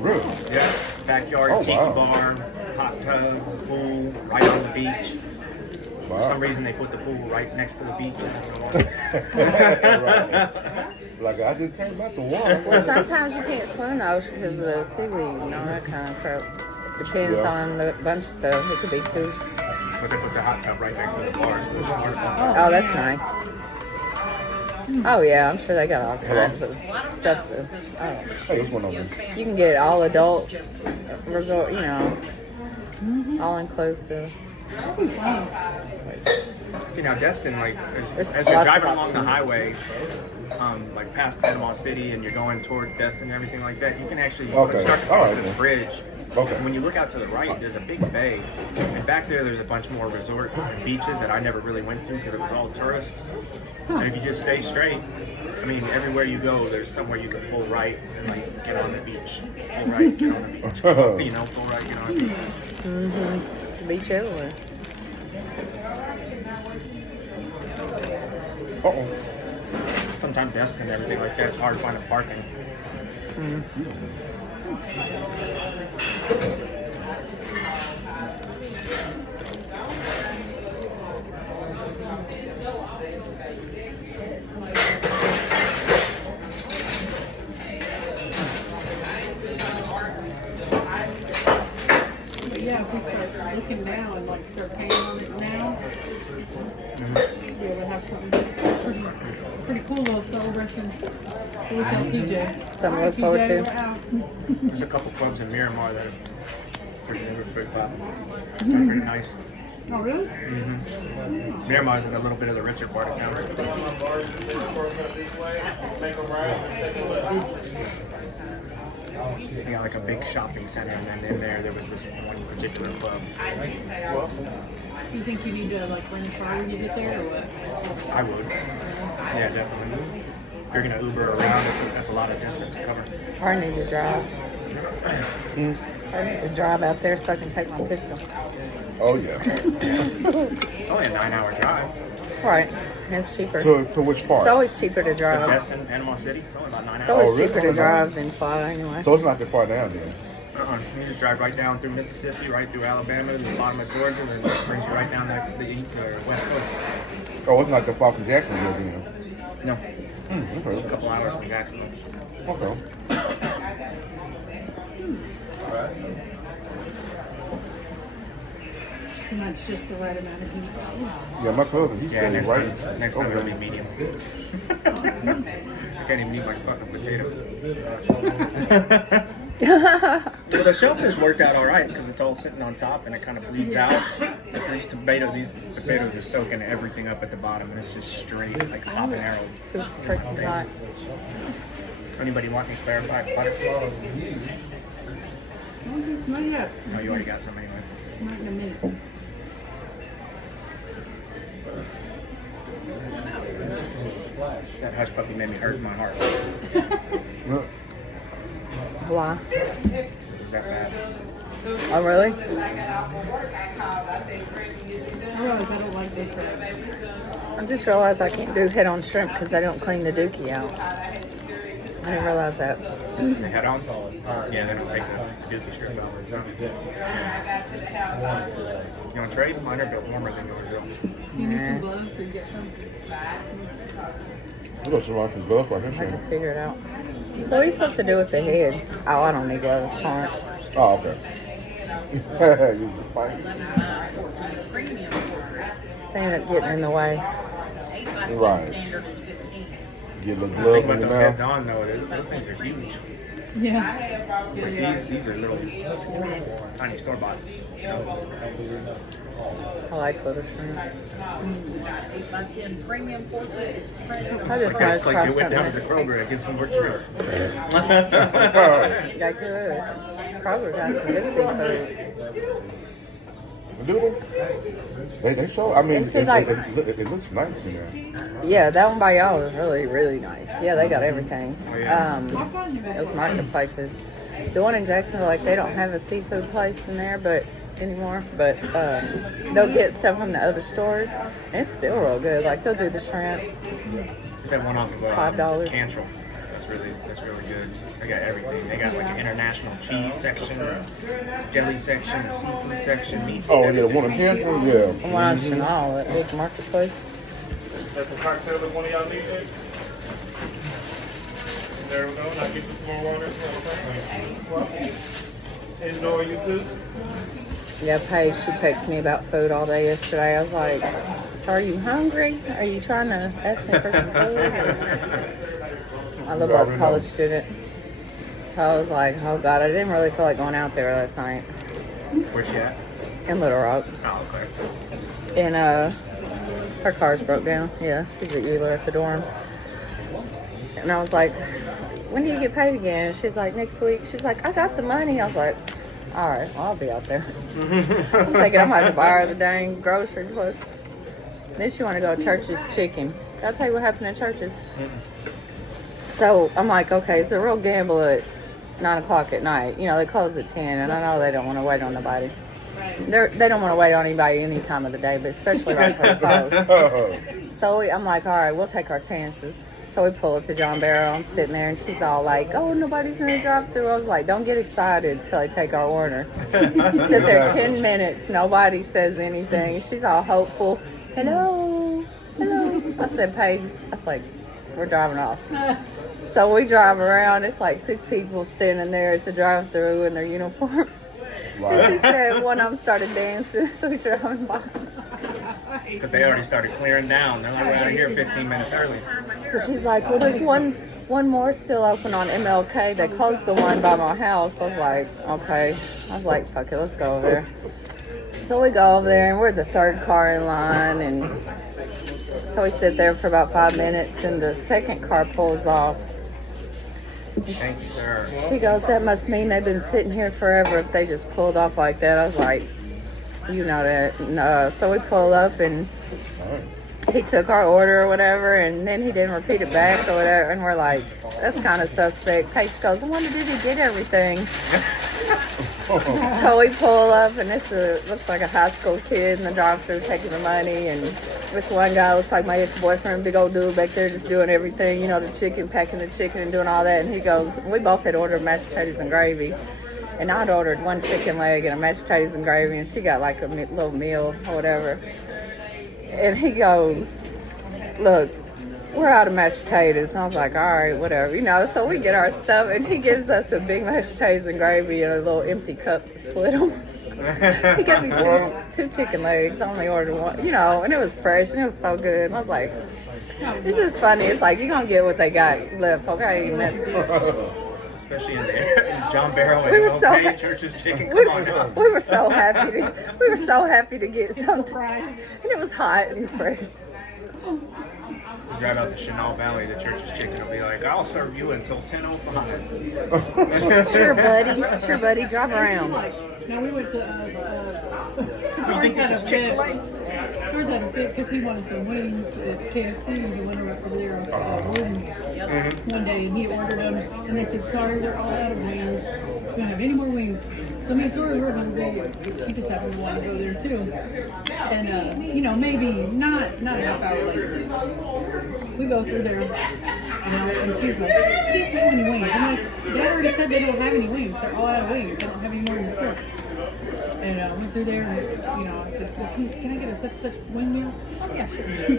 Really? Yeah. Backyard, tiki bar, hot tub, pool, right on the beach. Wow. For some reason, they put the pool right next to the beach. Right. Like, I just came back to water. Well, sometimes you can't swim in the ocean because of the seaweed and all that kind of crap. Depends on the bunch of stuff. It could be too. But they put the hot tub right next to the bars. Oh, that's nice. Oh yeah, I'm sure they got all kinds of stuff to. Oh. Hey, what's going on? You can get all adult resort, all inclusive. See now, Destin, like There's as you're lots driving of along the options. highway, like past Panama City, and you're going towards Destin and everything like that, you can actually Okay. start to All cross right, this then. bridge. Okay. And when you look out to the right, there's a big bay, and back there's a bunch more resorts and beaches that I never really went to because it was all tourists. And if you just stay straight, I mean, everywhere you go, there's somewhere you can pull right and like get on the beach. Pull right, get on the beach. Pull right, get on the beach. Mm-hmm. Beach everywhere. Uh-oh. Sometimes Destin and everything like that, it's hard to find a parking. But yeah, if we start looking now and like start paying on it now, yeah, we'll have something pretty cool little celebration. We'll tell TJ. Something to look forward to. TJ, we're out. There's a couple clubs in Miramar that are pretty pop. They're pretty nice. Oh really? Miramar's in a little bit of the richer part of town. They got like a big shopping center, and then in there was this one particular club. You think you need to like rent a car when you get there, or what? I would. Yeah, definitely. If you're gonna Uber around, that's a lot of distance to cover. I need to drive. I need to drive out there so I can take my pistol. Oh, yeah. It's only a 9-hour drive. Right. It's cheaper. To which part? It's always cheaper to To drive. Destin, Panama City, it's only about 9 It's hours. always really? cheaper to drive than fly anyway. So it's not that far down then? You just drive right down through Mississippi, right through Alabama, to the bottom of Georgia, and then it brings you right down the east or west coast. Oh, it's not that far from Jacksonville then? No, a Okay. couple hours from Jacksonville. Okay. And that's just the right amount of heat. Yeah, my cousin, he's Yeah, staying next right time over it'll be there. medium. I can't even eat my fucking potatoes. Well, the shellfish worked out all right because it's all sitting on top and it kind of bleeds out. These potatoes are soaking everything up at the bottom, and it's just straight, like hop and arrow. Too freaking hot. Anybody want me clarified butter? Not yet. Oh, you already got some anyway. Not in a minute. That hush puppy made me hurt my heart. Why? Is that bad? Oh, really? I realize I don't like this. I just realized I can't do head-on shrimp because I don't clean the dookie out. I didn't realize that. The head-ons? Yeah, they don't take the dookie strip out. You want to trade? Mine are a bit warmer than yours, though. You need some gloves or get some. We got some rocking gloves right I have here. to figure it out. So what are you supposed to do with the head? Oh, I don't need gloves. Torrance. Oh, okay. You just fight. They end up getting in the way. Right. Get a little The thing glove in about your those heads mouth. on, though, those things are huge. Yeah. These are little tiny store-boughts. I like little shrimp. I just Okay, noticed it's like across you went down to the something. Kroger to get some more shrimp. Got good. Kroger got some good seafood. Do they? They show. I mean, It seems like- it looks nice in there. Yeah, that one by y'all is really, really nice. Yeah, they got everything. Oh, yeah. Those marketplaces. The one in Jacksonville, like they don't have a seafood place in there, but anymore. But they'll get stuff from the other stores, and it's still real good. Like they'll do the shrimp. Is that one off of $5. Cantrell? really good. They got everything. They got like an international cheese section, jelly section, seafood section, meat. Oh, yeah, the one in Hampton? Yeah. The one on Chanel, that big marketplace. That's the cocktail that one of y'all needed. There we go. Now get you some more water. Okay. Enjoy you too. Yeah, Paige, she texted me about food all day yesterday. I was like, so are you hungry? Are you trying to ask me for some food? I live up college student. So I was like, oh God, I didn't really feel like going out there last night. Where's she at? In Little Rock. Oh, okay. And her car's broke down. Yeah, she's at Euler at the dorm. And I was like, when do you get paid again? And she's like, next week. She's like, I got the money. I was like, all right, well, I'll be out there. I'm thinking I'm going to buy her the dang grocery plus. Then she want to go to Church's Chicken. Did I tell you what happened at Church's? So I'm like, okay, it's a real gamble at 9 o'clock at night. You know, they close at 10, and I know they don't want to wait on nobody. They don't want to wait on anybody any time of the day, but especially right before they close. So I'm like, all right, we'll take our chances. So we pull it to John Barrow. I'm sitting there, and she's all like, oh, nobody's in the drive-thru. I was like, don't get excited till I take our order. Sit there 10 minutes. Nobody says anything. She's all hopeful. Hello. I said, Paige, I was like, we're driving off. So we drive around. It's like 6 people standing there at the drive-thru in their uniforms. Wow. And she said one of them started dancing, so we driving by. Because they already started clearing down. They're like, we're out of here 15 minutes early. So she's like, well, there's one more still open on MLK. They closed the one by my house. I was like, okay. I was like, fuck it, let's go over there. So we go over there, and we're the third car in line, and so we sit there for about 5 minutes, and the second car pulls off. Thank you, sir. She goes, that must mean they've been sitting here forever if they just pulled off like that. I was like, you know that. And, so we pull up, and he took our order or whatever, and then he didn't repeat it back or whatever, and we're like, that's kind of suspect. Paige goes, I wonder, did he get everything? So we pull up, and looks like a high school kid in the drive-thru taking the money, and this one guy looks like my ex-boyfriend, big old dude back there just doing everything, you know, the chicken, packing the chicken and doing all that, and he goes, we both had ordered mashed potatoes and gravy, and I'd ordered one chicken leg and a mashed potatoes and gravy, and she got like a little meal or whatever, and he goes, look, we're out of mashed potatoes. And I was like, all right, whatever, you know. So we get our stuff, and he gives us a big mashed potatoes and gravy and a little empty cup to split them. He gave me two chicken legs. I only ordered one, you know, and it was fresh, and it was so good. And I was like, it's just funny. It's like, you're going to get what they got left, okay? And that's, especially in John Barrow and we were so Church's Chicken. Come on now. we were so happy to get something, and it was hot and fresh. Drive out to Chenal Valley, the Church's Chicken will be like, I'll serve you until 10:05. Sure, buddy, drive around. Now we went to. You think this is Chick-fil-A? Where's that? Because he wanted some wings at KFC. He went over there on Wooden one day, and he ordered them, and they said, sorry, we're all out of wings. We don't have any more wings. So me and Tori were going to go. She just happened to want to go there too. And you know, maybe not a half hour later, we go through there, you know, and she's like, see if they have any wings. I'm like, they already said they don't have any wings. They're all out of wings. They don't have any more in the store. And went through there, and you know, I said, well, can I get a such wing meal? Oh yeah, sure.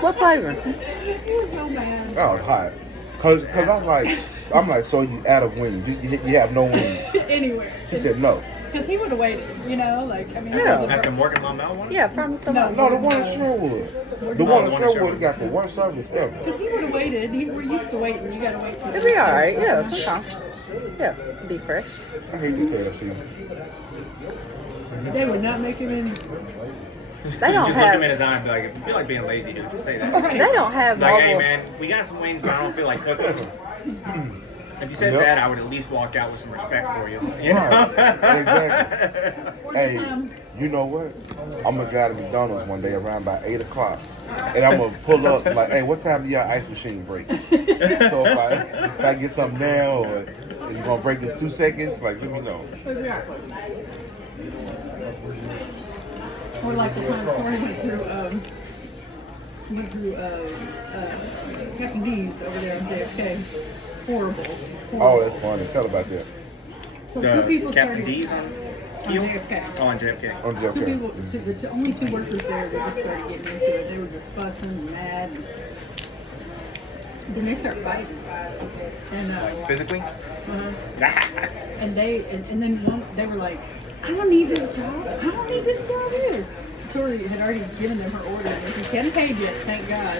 What flavor? It was so bad. Oh, hot. Cause I'm like, so you out of wings? You have no wings? Anywhere. She said no. Because he would have waited, you know, like, I mean, Yeah. At the Morgan Mall Mel one? Yeah, from somebody. No, the one in Sherwood. The one in Sherwood got the worst service ever. because he would have waited. We're used to waiting. You got to wait for It'd be all right. Yeah, sometimes. Yeah, be fresh. I hate the KFC. They would not make him any. They don't Just look have. him in his eye and be like, if you feel like being lazy, dude, just say that. They don't have Like, hey mobile. man, we got some wings, but I don't feel like cooking. If you said Yep. that, I would at least walk out with some respect for you. You know? Right, exactly. Hey, you know what? I'm gonna go to McDonald's one day around about 8 o'clock, and I'm gonna pull up like, hey, what time do your ice machine break? So if I get something now, or is it gonna break in 2 seconds? Like, let me know. Exactly. Or like the time Tori went through went through Captain D's over there on JFK. Horrible. Oh, that's funny. Tell about that. So two people Captain started D's on on Keel? JFK. Oh, on JFK. Oh, Two okay. people, only two workers there that just started getting into it. They were just fussing and mad. Then they start fighting. And Physically? and then they were like, I don't need this job. I don't need this job here. Tori had already given them her order, and she hadn't paid yet, thank God.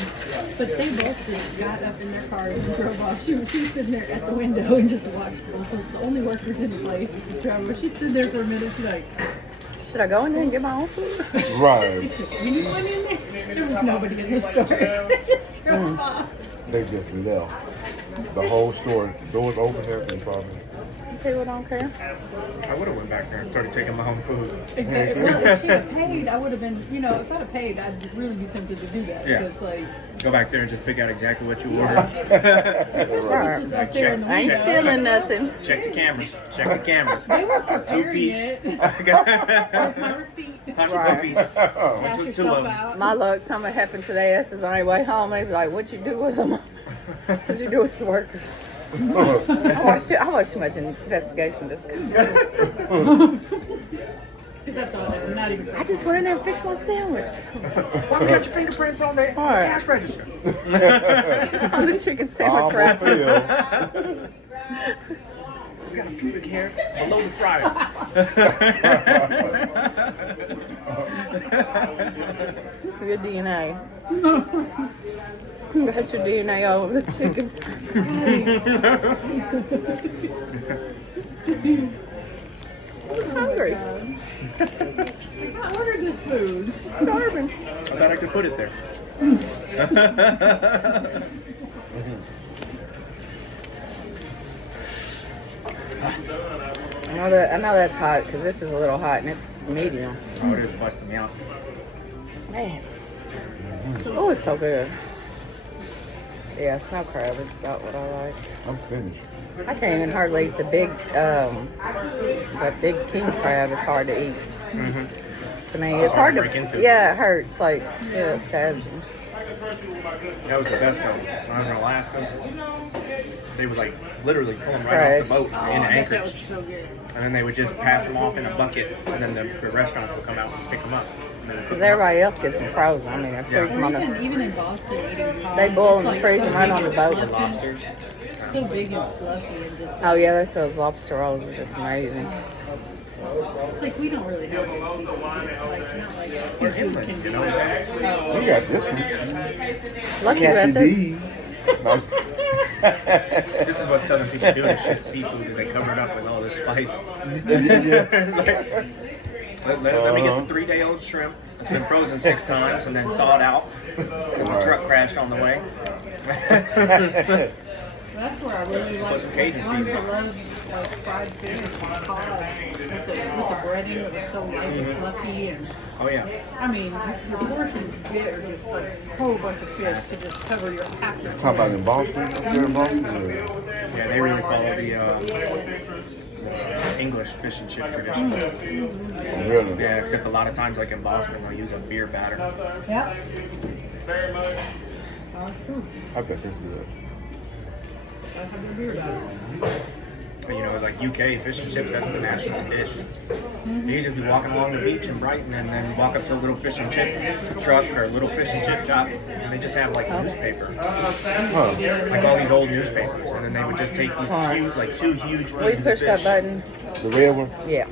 But they both just got up in their cars and drove off. She was sitting there at the window and just watched them. The only workers in the place just drove off. She stood there for a minute. She's like, Should I go in there and get my own food? Right. anyone in there? There was nobody in the store. They just drove off. They just left. The whole store, doors open, everything probably. People don't care. I would have went back there and started taking my own food. Exactly. Well, if she had paid, I would have been, if I'd have paid, I'd really be tempted to do that. Yeah. Because, like, Go back there and just pick out exactly what you Yeah. ordered. Sure. it's just up there in the I ain't window. stealing nothing. Check the cameras. Check the cameras. They were preparing 2-piece. it. Where's my receipt? Punch Right. a piece. Cash Two of yourself them. out. My luck, something happened today. This is on their way home. They be like, "What you do with them? What you do with the workers?" I watched too much investigation. Just That's all. They're not even. I just went in there and fixed my sandwich Why we got your fingerprints on the All right. cash register? on the chicken sandwich Almost wrappers. fell. We got a pubic hair below the fryer. Good DNA. Got your DNA all over the chicken. I was hungry. I ordered this food. Starving. I thought I could put it there. I know that's hot because this is a little hot and it's medium. Oh, it is busting me out. Man. Oh, it's so good. Yeah, snow crab is about what I like. I'm finished. I can't even hardly eat the big, that big king crab is hard to eat. To me, it's hard to, break into. yeah, it hurts. Like, yeah, it stabs you. That was the best though. When I was in Alaska, they would like literally pull them right off the boat in That was Anchorage. so good. And then they would just pass them off in a bucket, and then the restaurant would come out and pick them up. And then cook Because 'em up. everybody else gets them frozen. I mean, they freeze them on the, Even in Boston, eating cod, They boil them it's and freeze so them right big on the and boat. fluffy. Lobsters. So big and fluffy and just. oh yeah, those lobster rolls are just amazing. It's like we don't really have it. Like not like We're seafood inland, can you be. know. You got this one. Lucky Captain about that. D. No, I'm- This is what Southern people do to shit seafood, is they cover it up with all this spice. Let me get the 3-day-old shrimp that's been frozen 6 times and then thawed out. And the truck crashed on the way. That's where I really like. Put some Cajun I seasoning. love like fried fish and cod with the breading that was so light and fluffy and. Oh yeah. I mean, your portions get are just like a whole bunch of fish to just cover your half your Talk about in Boston, up there in Boston. Yeah, they really follow the English fish and chip tradition. Really? Yeah, except a lot of times, like in Boston, they'll use a beer batter. Yep. I bet that's good. I have a beer about But you know, like UK fish and chips, that's the national dish. You usually be walking along the beach in Brighton and then walk up to a little fish and chip truck or a little fish and chip shop, and they just have like newspaper, Huh. like all these old newspapers, and then they would just take these huge, like 2 huge Will you pieces push of that fish. button? The red one? Yeah.